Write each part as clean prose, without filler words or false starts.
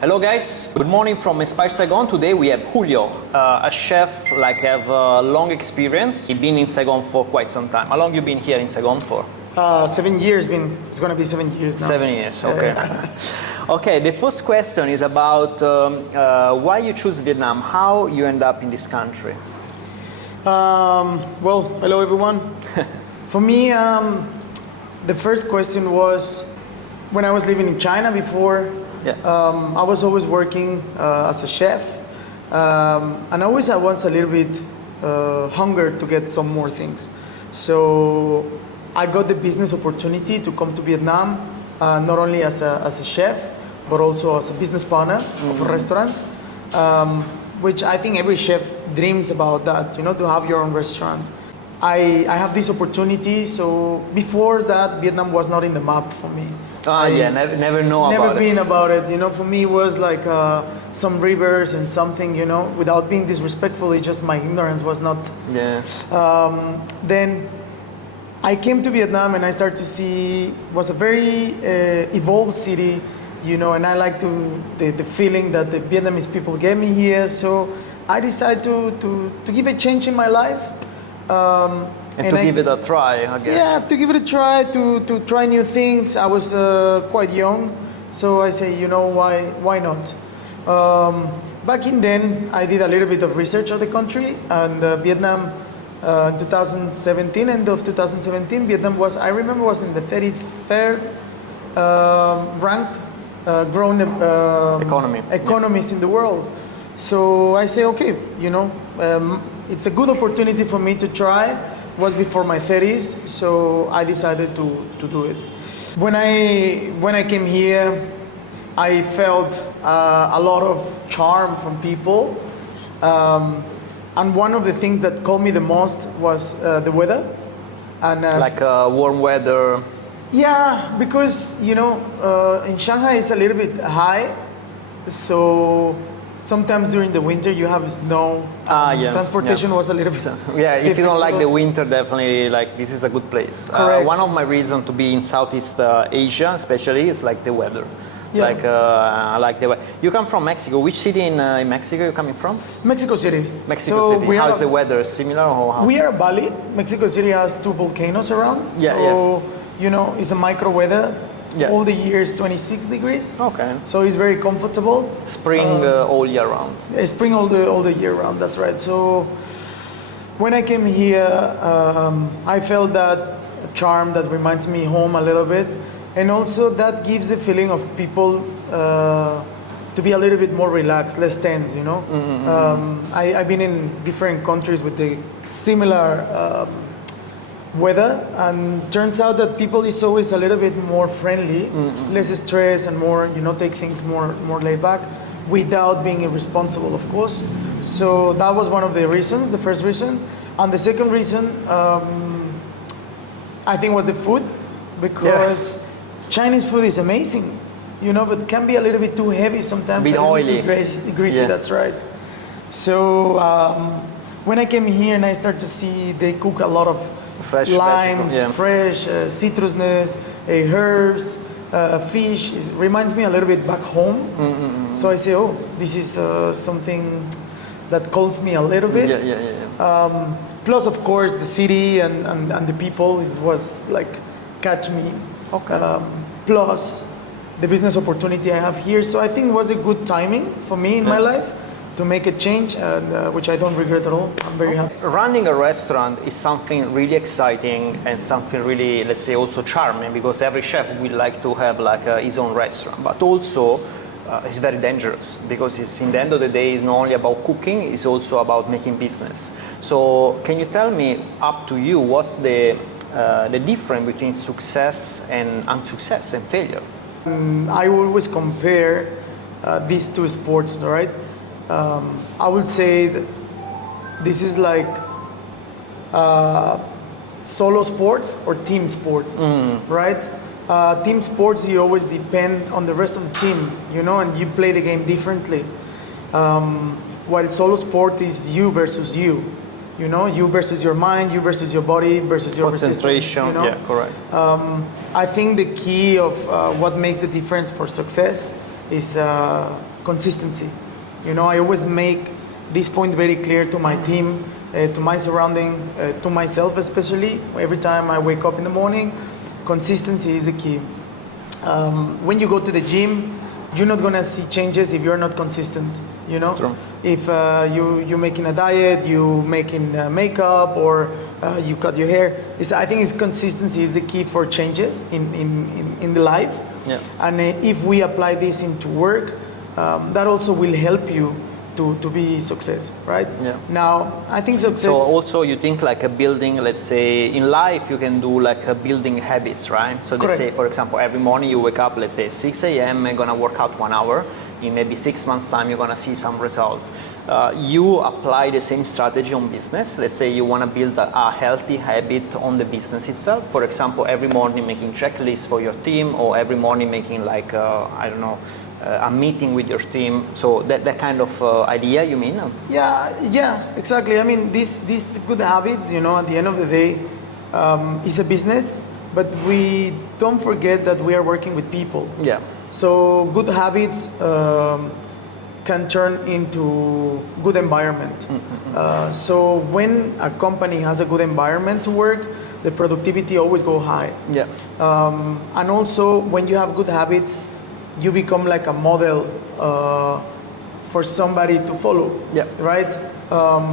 Hello guys, good morning from Inspire Saigon. Today we have Julio, a chef like have a long experience. He's been in Saigon for quite some time. How long you been here in Saigon for? 7 years. It's gonna be 7 years now. 7 years, okay. Okay, the first question is about why you choose Vietnam. How you end up in this country? Well, hello everyone. For me, the first question was when I was living in China before. Yeah. I was always working as a chef, and always I was a little bit hunger to get some more things. So I got the business opportunity to come to Vietnam, not only as a chef, but also as a business partner of a restaurant, which I think every chef dreams about that, you know, to have your own restaurant. I have this opportunity, so before that, Vietnam was not in the map for me. Never know about it. Never been about it, you know. For me, it was like some rivers and something, you know. Without being disrespectful, it's just my ignorance was not. Yeah. Then I came to Vietnam and I started to see was a very evolved city, you know. And I like the feeling that the Vietnamese people gave me here. So I decided to give a change in my life. And to give it a try, I guess. Yeah, to give it a try, to try new things. I was quite young, so I say, you know, why not? Back in then, I did a little bit of research of the country, and Vietnam, 2017, end of 2017, Vietnam was, I remember, was in the 33rd ranked grown economies in the world. So I say, okay, you know, it's a good opportunity for me to try. Was before my 30s, so I decided to do it. When I came here, I felt a lot of charm from people, and one of the things that caught me the most was the weather. And like warm weather. Yeah, because you know in Shanghai it's a little bit high, so sometimes during the winter you have snow. Transportation was a little bit. Yeah, if you don't like the winter, definitely like this is a good place. One of my reasons to be in Southeast Asia, especially, is like the weather. Yeah. Like I like the weather. You come from Mexico. Which city in Mexico you coming from? Mexico City. Mexico City. How's the weather? Similar or how? We are Bali. Mexico City has 2 volcanoes around. Yeah, so you know it's a micro weather. Yeah. All the year is 26 degrees. Okay. So it's very comfortable. Spring all year round. Spring all the year round. That's right. So when I came here, I felt that charm that reminds me home a little bit, and also that gives a feeling of people to be a little bit more relaxed, less tense. You know. Mm-hmm. I've been in different countries with the similar. Weather, and turns out that people is always a little bit more friendly, less stress, and more, you know, take things more laid back without being irresponsible, of course. So that was one of the reasons, the first reason. And the second reason, I think, was the food, because Chinese food is amazing, you know, but can be a little bit too heavy sometimes. Bit oily. Too greasy, that's right. So when I came here and I started to see they cook a lot of fresh limes, fresh citrusness, herbs, fish. It reminds me a little bit back home. So I say, oh, this is something that calls me a little bit. Plus, of course, the city and the people, it was like catch me. Okay. Plus, the business opportunity I have here. So I think it was a good timing for me in my life to make a change, and which I don't regret at all. I'm very happy. Running a restaurant is something really exciting and something really, let's say, also charming, because every chef would like to have like his own restaurant. But also, it's very dangerous, because it's in the end of the day, it's not only about cooking, it's also about making business. So, can you tell me, up to you, what's the difference between success and unsuccess and failure? I always compare these two sports, right? I would say that this is like solo sports or team sports, right? Team sports, you always depend on the rest of the team, you know, and you play the game differently. While solo sport is you versus you. You know, you versus your mind, you versus your body, versus your concentration. You know? Yeah, correct. I think the key of what makes the difference for success is consistency. You know, I always make this point very clear to my team, to my surrounding, to myself especially. Every time I wake up in the morning, consistency is the key. When you go to the gym, you're not gonna see changes if you're not consistent. You know, True. if you're making a diet, you making makeup, or you cut your hair. I think it's consistency is the key for changes in the life. Yeah. And if we apply this into work, that also will help you to be success, right? Yeah. Now, I think success. So also you think like a building, let's say in life you can do like a building habits, right? So they Correct. say, for example, every morning you wake up, let's say 6 a.m. and gonna work out 1 hour. In maybe 6 months time, you're gonna see some result. You apply the same strategy on business. Let's say you wanna build a healthy habit on the business itself. For example, every morning making checklists for your team, or every morning making like, I don't know, a meeting with your team. So that kind of idea, you mean? Yeah, exactly. I mean, these good habits, you know, at the end of the day, is a business, but we don't forget that we are working with people. Yeah. So good habits can turn into good environment. So when a company has a good environment to work, the productivity always go high. Yeah. And also when you have good habits, you become like a model for somebody to follow. Yeah. Right?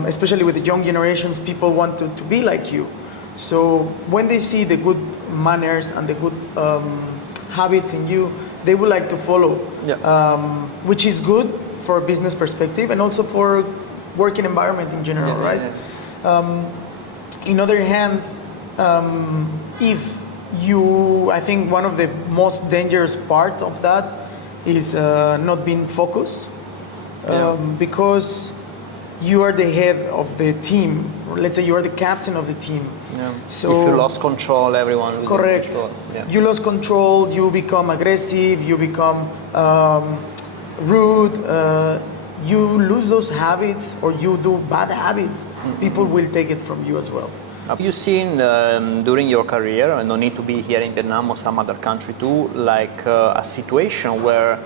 Especially with the young generations, people want to be like you. So when they see the good manners and the good habits in you, they would like to follow. Yeah. Which is good for a business perspective and also for working environment in general, Yeah, right? yeah. In other hand, if you, I think one of the most dangerous part of that is not being focused, because you are the head of the team. Let's say you are the captain of the team. Yeah. So if you lost control, everyone loses correct. control. Yeah. You lose control. You become aggressive. You become rude. You lose those habits, or you do bad habits. People will take it from you as well. Have you seen during your career, and no need to be here in Vietnam or some other country too, like a situation where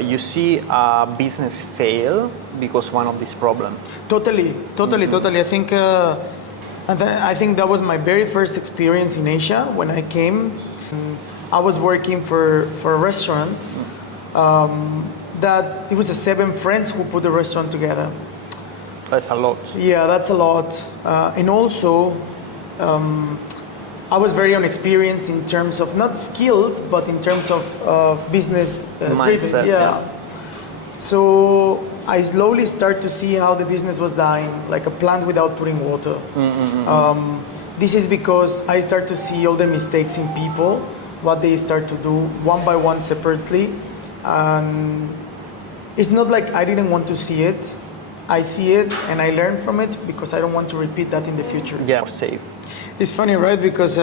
you see a business fail because one of these problems? Totally. I think that was my very first experience in Asia when I came. I was working for a restaurant that it was the 7 friends who put the restaurant together. That's a lot. Yeah, that's a lot. And also, I was very inexperienced in terms of not skills, but in terms of business mindset. Yeah. So I slowly start to see how the business was dying, like a plant without putting water. This is because I start to see all the mistakes in people, what they start to do one by one separately. And it's not like I didn't want to see it. I see it and I learn from it because I don't want to repeat that in the future. Yeah, safe. It's funny, right? Because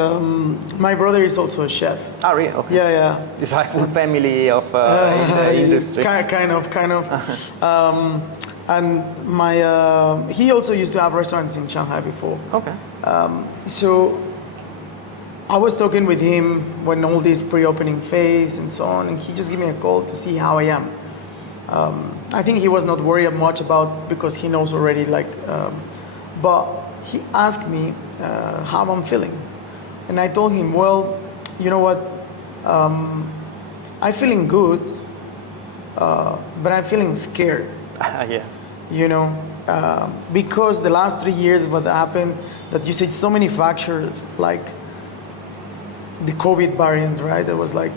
my brother is also a chef. Ah, really? Okay. Yeah. It's a full family of in the industry. Kind of. And my he also used to have restaurants in Shanghai before. Okay. So I was talking with him when all this pre-opening phase and so on, and he just gave me a call to see how I am. I think he was not worried much about, because he knows already, but he asked me how I'm feeling. And I told him, well, you know what, I'm feeling good, but I'm feeling scared. Yeah. You know, because the last 3 years what happened, that you see so many factors, like the COVID variant, right? It was like,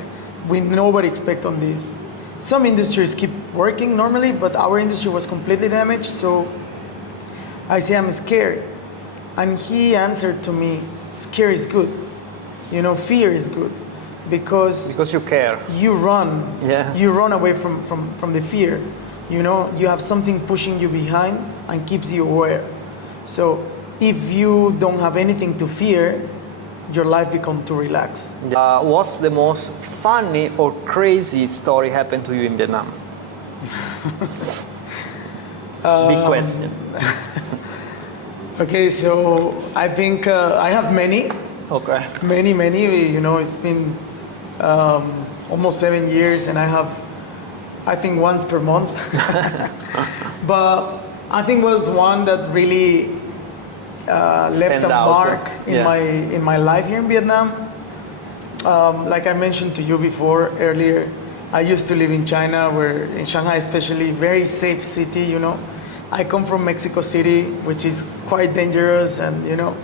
nobody expect on this. Some industries keep working normally, but our industry was completely damaged. So I say I'm scared. And he answered to me, scare is good. You know, fear is good. Because you care. You run. Yeah. You run away from the fear. You know, you have something pushing you behind and keeps you aware. So if you don't have anything to fear, your life becomes too relaxed. What's the most funny or crazy story happened to you in Vietnam? Big question. Okay, so I think I have many. Okay. Many. You know, it's been almost 7 years, and I have I think once per month. But I think was one that really left Stand a out. mark in Yeah. my life here in Vietnam. Like I mentioned to you before earlier, I used to live in China, where in Shanghai especially, very safe city, you know. I come from Mexico City, which is quite dangerous, and you know.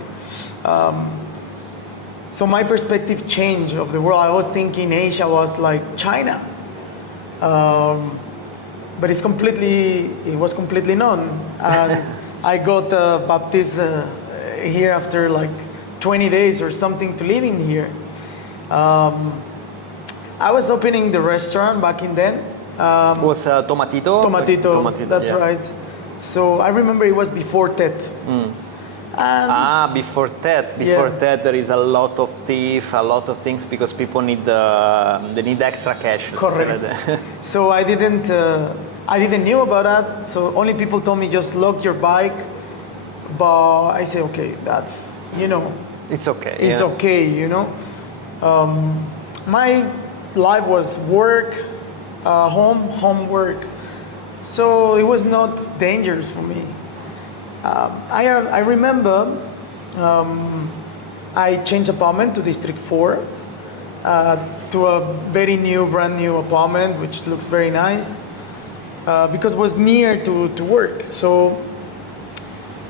So my perspective changed of the world. I was thinking Asia was like China, but it was completely none. And I got baptized here after like 20 days or something to living here. I was opening the restaurant back in then. Was Tomatito? Tomatito, that's yeah. right. So I remember it was before TED. And Before that, Yeah. there is a lot of thief, a lot of things because people need they need extra cash. let's say correct. that. So I didn't knew about that. So only people told me just lock your bike. But I say, okay, that's, you know, It's okay. it's yeah. okay, you know. My life was work, home, work. So it was not dangerous for me. I remember I changed apartment to District 4 to a very brand new apartment, which looks very nice because it was near to work. So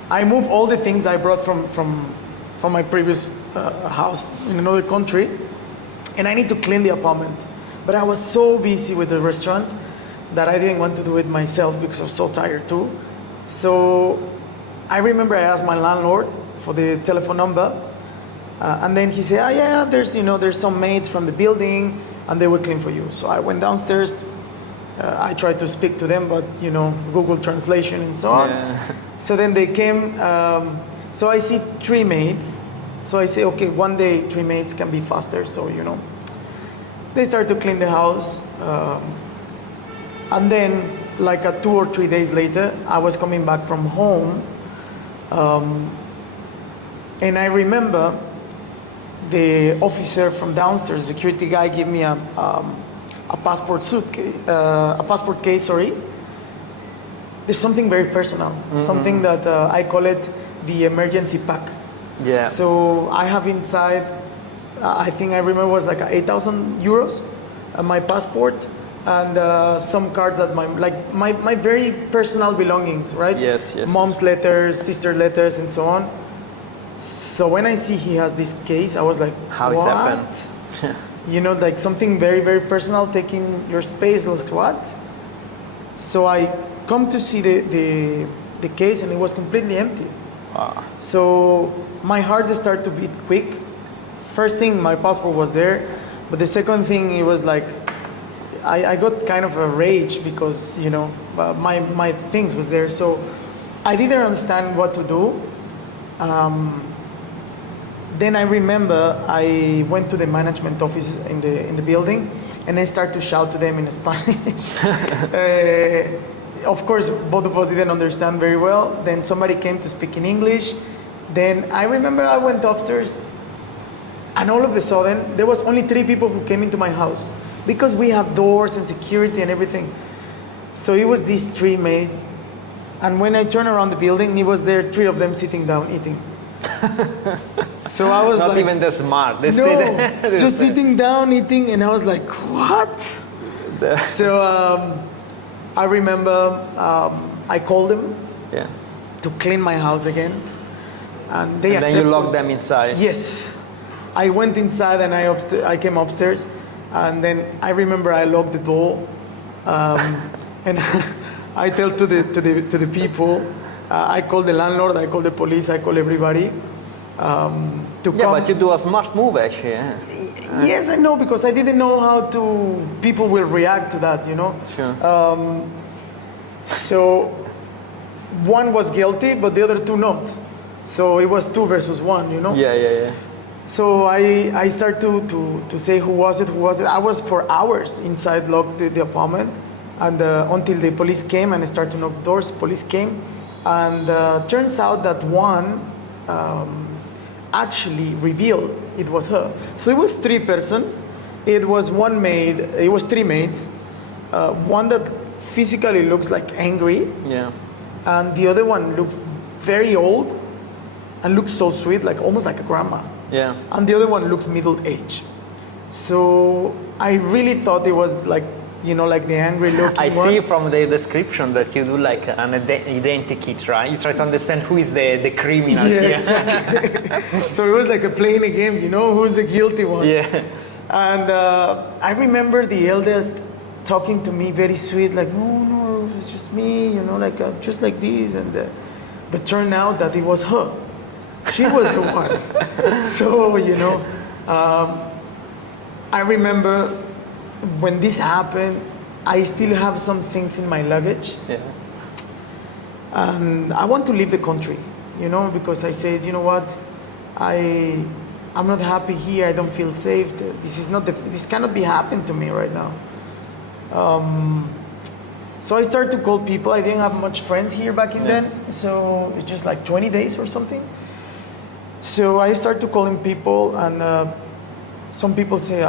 I moved all the things I brought from my previous house in another country, and I need to clean the apartment. But I was so busy with the restaurant that I didn't want to do it myself because I was so tired too. So I remember I asked my landlord for the telephone number, and then he said, "Oh yeah, there's some maids from the building, and they will clean for you." So I went downstairs. I tried to speak to them, but Google Translation and so on. Yeah. So then they came. So I see 3 maids. So I say, okay, one day 3 maids can be faster. So they start to clean the house, and then like 2 or 3 days later, I was coming back from home, and I remember the officer from downstairs, security guy, gave me a passport suitcase, a passport case. Sorry. There's something very personal, something that I call it the emergency pack. Yeah. So I have inside, I think I remember was like 8,000 euros, my passport, and some cards that my very personal belongings, right? Yes, yes, Mom's yes. letters, sister letters, and so on. So when I see he has this case, I was like, How it what? happened? Like something very, very personal taking your space. Like, what? So I come to see the case, and it was completely empty. So my heart just started to beat quick. First thing, my passport was there, but the second thing, it was like I got kind of a rage because my things was there. So I didn't understand what to do. Then I remember I went to the management office in the building, and I started to shout to them in Spanish. Of course, both of us didn't understand very well. Then somebody came to speak in English. Then I remember I went upstairs, and all of a sudden, there was only 3 people who came into my house because we have doors and security and everything. So it was these 3 maids, and when I turned around the building, it was there 3 of them sitting down eating. So I was Not like, even that smart. They no, stayed just sitting down eating, and I was like, what? So I remember I called them Yeah. to clean my house again, and they And then accepted. you lock them inside. Yes, I went inside, and I came upstairs, and then I remember I locked the door, and I tell to the people, I called the landlord, I called the police, I called everybody to Yeah, come. but you do a smart move actually. Yeah. Yes and no, because I didn't know how people will react to that, Sure. So one was guilty, but the other 2 not. So it was 2 versus 1, Yeah. So I start to say who was it. I was for hours inside, locked the apartment, and until the police came and I started to knock doors. Police came, and turns out that one actually revealed it was her. So it was 3 person. It was 1 maid. It was 3 maids. one that physically looks like angry, Yeah. and the other one looks very old and looks so sweet, like almost like a grandma. Yeah. And the other one looks middle-aged. So I really thought it was like, you know, like the angry looking I one. see from the description that you do like an identikit, right? You try to understand who is the criminal Yeah, here. exactly. So it was like playing a game, you know, who's the guilty one. Yeah. And I remember the eldest talking to me very sweet, like, no, it's just me, you know, like just like this. And but turned out that it was her. She was the one. So, you know, I remember when this happened, I still have some things in my luggage. Yeah. And I want to leave the country, you know, because I said, you know what, I'm not happy here. I don't feel safe. This cannot be happening to me right now. So I started to call people. I didn't have much friends here back in then, so it's just like 20 days or something. So I started to calling people, and some people say,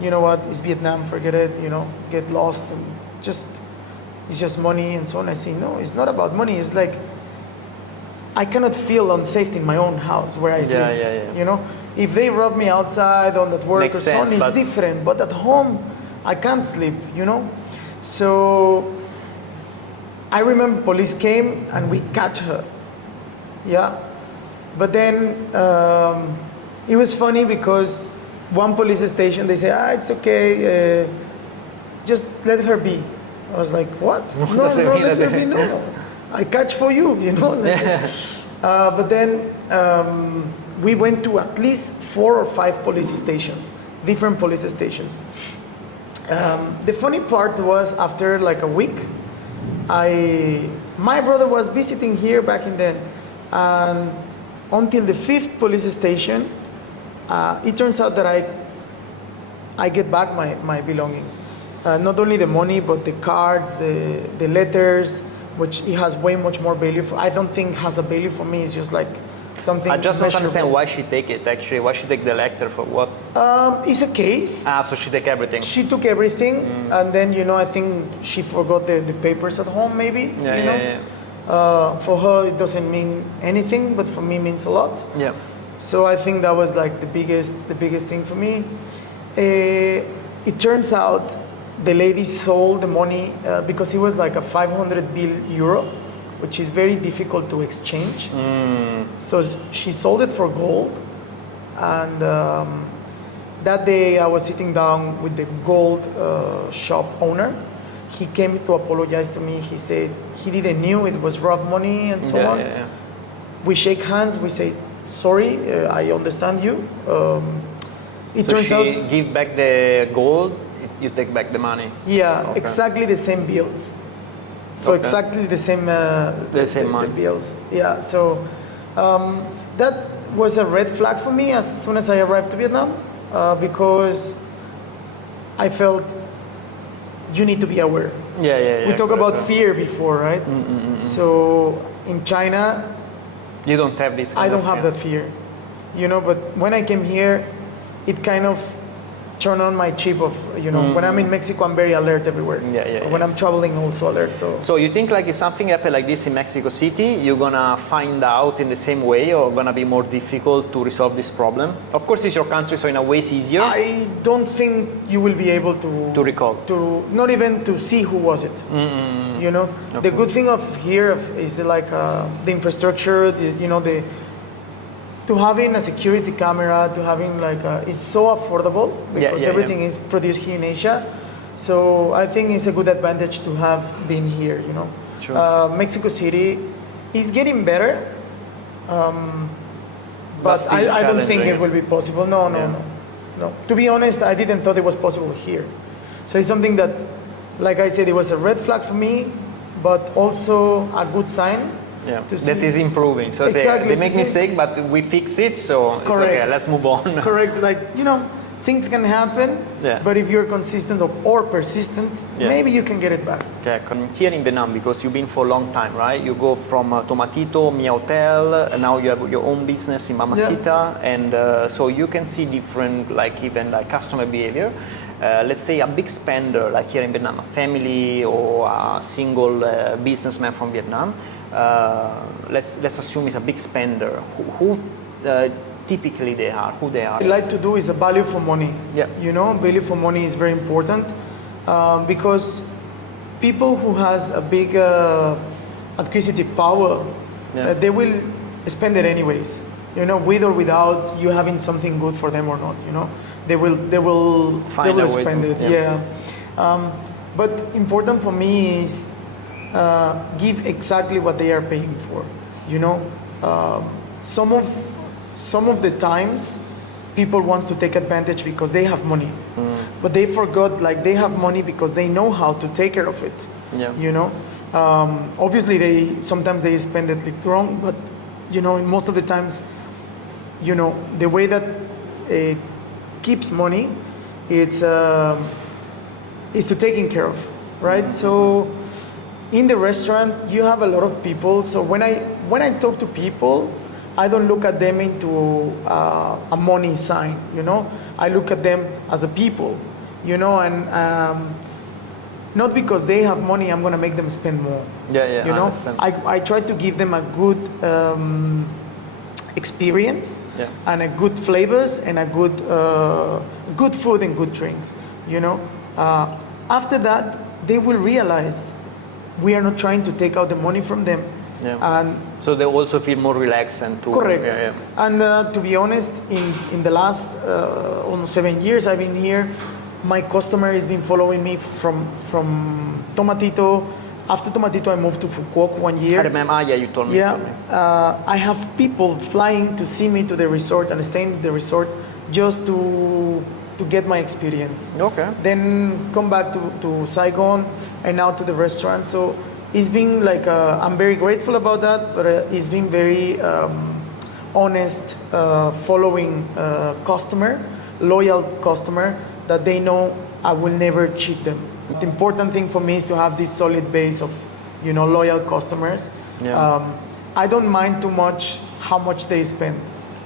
you know what, it's Vietnam, forget it, you know, get lost, and it's just money and so on. I say, no, it's not about money. It's like, I cannot feel unsafe in my own house where I sleep. Yeah. You know, if they rob me outside on that work Makes or so on, sense, it's different. But at home, I can't sleep, you know. So I remember police came and we catch her. Yeah. But then it was funny because one police station, they say, it's okay, just let her be. I was like, what? No, let her be, no. I catch for you, you know. Like, but then we went to at least 4 or 5 police stations, different police stations. The funny part was after like a week, my brother was visiting here back in then, and until the 5th police station, it turns out that I get back my belongings. Not only the money, but the cards, the letters, which it has way much more value. I don't think has a value for me. It's just like something. I just don't measurable. understand why she take it actually. Why she take the letter for what? It's a case. So she take everything. She took everything, and then, you know, I think she forgot the papers at home, maybe. Yeah. For her, it doesn't mean anything, but for me, it means a lot. Yeah. So I think that was like the biggest thing for me. It turns out the lady sold the money because it was like a 500 euro, which is very difficult to exchange. So she sold it for gold, and that day I was sitting down with the gold shop owner. He came to apologize to me. He said he didn't knew it was rob money and so on. Yeah. We shake hands. We say, sorry, I understand you. It So turns she out, give back the gold, you take back the money. yeah, Okay. exactly the same bills. So Okay. exactly the same, same money. the bills. Yeah. So that was a red flag for me as soon as I arrived to Vietnam, because I felt you need to be aware. Yeah. We talked about fear before, right? So in China, You don't have this. I don't have that fear, you know. But when I came here, it kind of turned on my chip of, you know, when I'm in Mexico, I'm very alert everywhere. Yeah. When I'm traveling, also alert. So you think like if something happened like this in Mexico City, you're gonna find out in the same way, or gonna be more difficult to resolve this problem? Of course, it's your country, so in a way it's easier I don't think you will be able to recall. to not even to see who was it. You know, the good thing of here is like the infrastructure, you know, to having a security camera, to having like it's so affordable because everything is produced here in Asia. So I think it's a good advantage to have been here, you know. Sure. Mexico City is getting better, but still I don't think challenging. it will be possible. No. To be honest, I didn't thought it was possible here. So it's something that, like I said, it was a red flag for me, but also a good sign. Yeah, to that see. is improving. So Exactly, they make to see. mistake, but we fix it, so it's okay. Let's move on. Correct. Like, you know, things can happen, but if you're consistent or persistent, maybe you can get it back. Okay, here in Vietnam, because you've been for a long time, right? You go from Tomatito, Mi Hotel, and now you have your own business in Mamacita, and so you can see different, like even like customer behavior. let's say a big spender, like here in Vietnam, a family or a single businessman from Vietnam, let's assume is a big spender. Who typically they are? Who they are? What I like to do is a value for money. Yeah. You know, value for money is very important because people who has a big acquisitive power, they will spend it anyways. You know, with or without you having something good for them or not. You know, they will spend it. Yeah. But important for me is give exactly what they are paying for. You know, some of the times people want to take advantage because they have money, but they forgot like they have money because they know how to take care of it. Yeah. You know, obviously sometimes they spend it like wrong, but you know, most of the times, you know, the way that it keeps money, it's is to taking care of, right? So in the restaurant you have a lot of people. So when I talk to people, I don't look at them into a money sign, you know. I look at them as a people, you know, and not because they have money I'm gonna make them spend more. Yeah, you know, I try to give them a good experience, and a good flavors and a good food and good drinks. You know, after that they will realize we are not trying to take out the money from them. Yeah. And so they also feel more relaxed and to correct. Yeah. And to be honest, in the last almost 7 years I've been here, my customer has been following me from Tomatito. After Tomatito, I moved to Fukuoka 1 year. I remember. Yeah, you told me. Yeah, I have people flying to see me to the resort and staying at the resort just to get my experience. Okay. Then come back to Saigon and now to the restaurant. So it's been like I'm very grateful about that, but it's been very honest, following customer, loyal customer that they know I will never cheat them. The important thing for me is to have this solid base of, you know, loyal customers. Yeah. I don't mind too much how much they spend.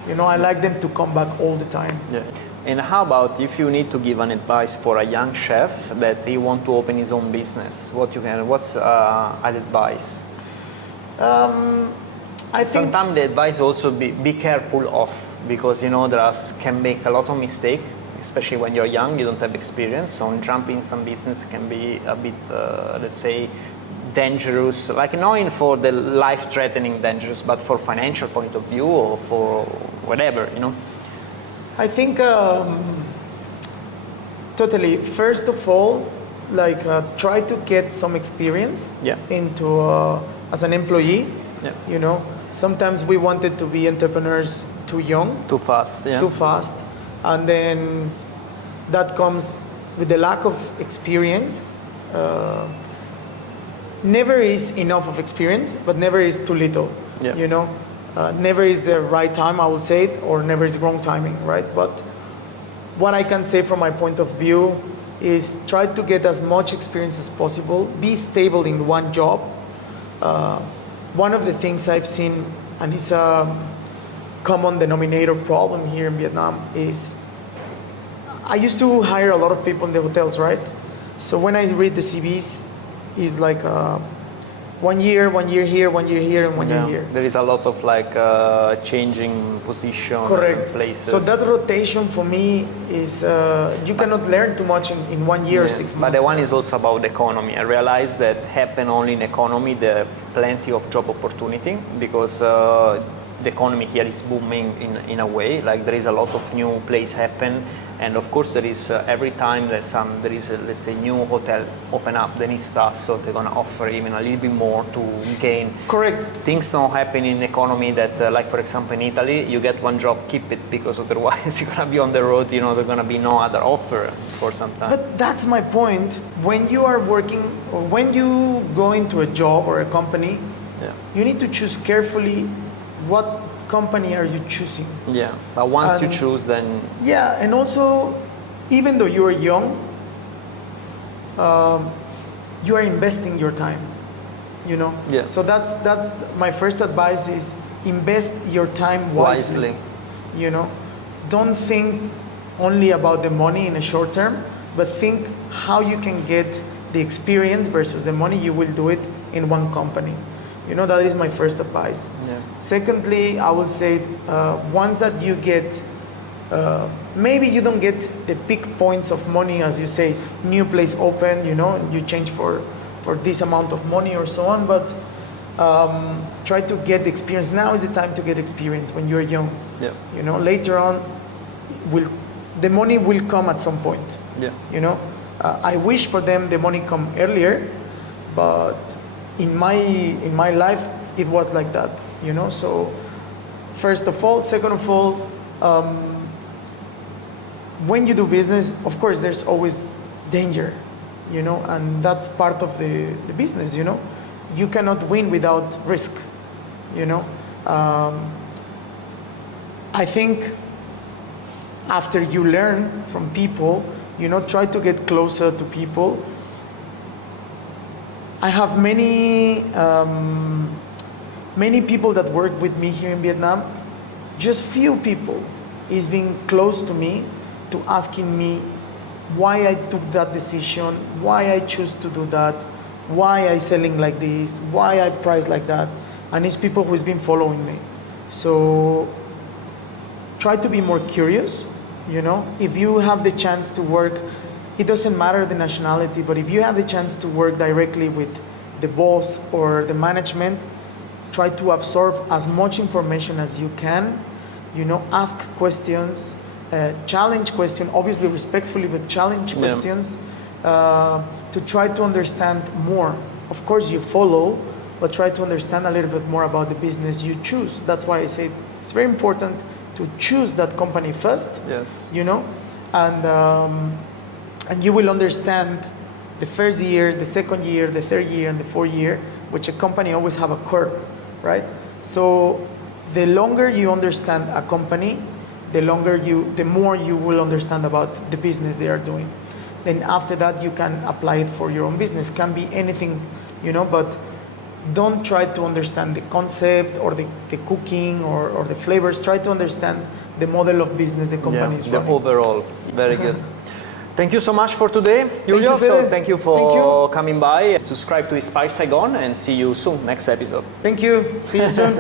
You know, I like them to come back all the time. Yeah. And how about if you need to give an advice for a young chef that he want to open his own business? What's an advice? I think Sometimes the advice also be careful of, because you know can make a lot of mistake, especially when you're young, you don't have experience. So jumping in some business can be a bit, let's say, dangerous. Like not for the life-threatening dangerous, but for financial point of view or for whatever, you know. I think totally. First of all, like try to get some experience into as an employee. Yeah. You know, sometimes we wanted to be entrepreneurs too young, Too fast. Yeah. too fast, and then that comes with the lack of experience. Never is enough of experience, but never is too little. Yeah. You know. Never is the right time, I would say it, or never is wrong timing, right? But what I can say from my point of view is try to get as much experience as possible, be stable in one job. One of the things I've seen, and it's a common denominator problem here in Vietnam, is I used to hire a lot of people in the hotels, right? So when I read the CVs, it's like 1 year, 1 year here, 1 year here, and 1 year here. There is a lot of like changing position. Correct. Places. So that rotation for me is you cannot learn too much in 1 year or 6 months. But the one is also about the economy. I realize that happen only in economy. There are plenty of job opportunity because the economy here is booming in a way. Like there is a lot of new place happen. And of course, there is every time there is a, let's say, new hotel open up, they need staff, so they're gonna offer even a little bit more to gain. Correct. Things don't happen in economy that, like for example in Italy, you get one job, keep it, because otherwise you're gonna be on the road. You know, there's gonna be no other offer for some time. But that's my point. When you are working, or when you go into a job or a company, you need to choose carefully what company are you choosing. Yeah, but once you choose, then and also, even though you are young, you are investing your time, you know. Yeah. So that's my first advice is invest your time wisely. You know, don't think only about the money in a short term. but think how you can get the experience versus the money. You will do it in one company. You know, that is my first advice. Yeah. Secondly, I will say once that you get, maybe you don't get the big points of money, as you say, new place open, you know, you change for this amount of money or so on, but try to get experience. Now is the time to get experience when you're young. Yeah. You know, later on, the money will come at some point. Yeah. You know, I wish for them the money come earlier, but in my life it was like that. You know, so first of all, second of all, when you do business, of course, there's always danger. You know, and that's part of the business. You know, you cannot win without risk. You know, I think after you learn from people, you know, try to get closer to people. I have many people that work with me here in Vietnam. Just few people is being close to me, to asking me why I took that decision, why I choose to do that, why I selling like this, why I price like that, and it's people who's been following me. So try to be more curious. You know, if you have the chance to work, it doesn't matter the nationality, but if you have the chance to work directly with the boss or the management, try to absorb as much information as you can. You know, ask questions, challenge questions, obviously respectfully, but challenge questions to try to understand more. Of course, you follow, but try to understand a little bit more about the business you choose. That's why I say it's very important to choose that company first. Yes. You know, and you will understand the first year, the second year, the third year, and the fourth year, which a company always have a curve, right? So the longer you understand a company, the more you will understand about the business they are doing. Then after that, you can apply it for your own business. Can be anything, you know, but don't try to understand the concept or the cooking or the flavors. Try to understand the model of business the company is running. The overall. Very good. Thank you so much for today, Julio. Thank you for coming by. Subscribe to Inspire Saigon and see you soon, next episode. Thank you. See you soon.